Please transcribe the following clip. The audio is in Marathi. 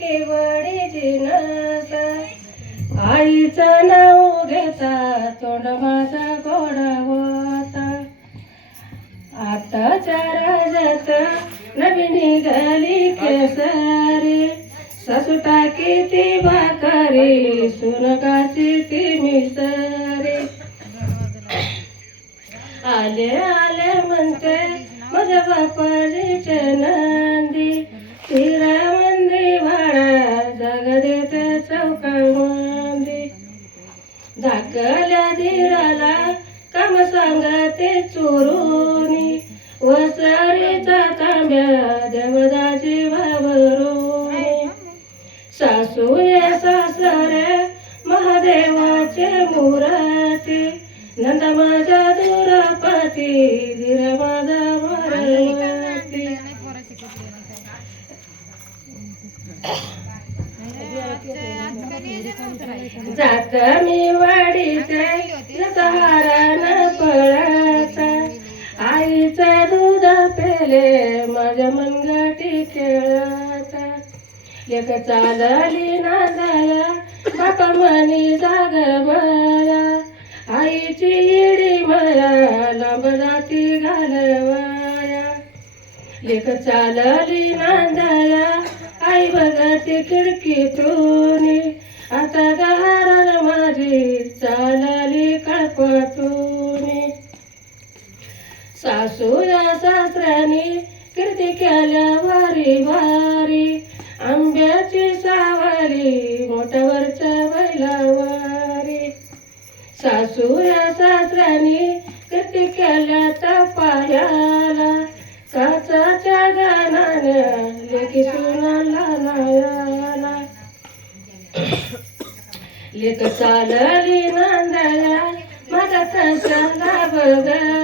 की गोडी जिनस. आईचं नाव घेता तोंड माझा गोडवता होता. आताच्या राजात नवीन निघाली केसरी. ससुटा किती भाकरी सुनगाची ती मिसरी. आले आले म्हणते माझ्या बापाजीचे झाकल्या धीराला काम सांगते चोरुनी. वसरीचा तांब्या देवदाची वावरोनी सासू या सासरे महादेवाचे मुराती. नंद माझा दुरापती धीर माझा वरवती जात मी वाडीचे हारान पळत आईचा दूध पेले माझ्या मनगटी खेळत लेख चालली ना जाया बाप म्हणी जाग बया आईची इडी मया लांब जाती घालवाया लेख चालली ना जाया खिडकीतून आता दाराल माझी चालली कळपातून सासू या सासऱ्याने कीर्ती केल्या वारी वारी आंब्याची सावली मोठ्यावरच्या बैलावारी सासू या सासऱ्याने कीर्ती केल्या तपायाला काचाच्या गाण्याने लेखी सुनाला लेक चालली मांदाला माझा कशाला बघती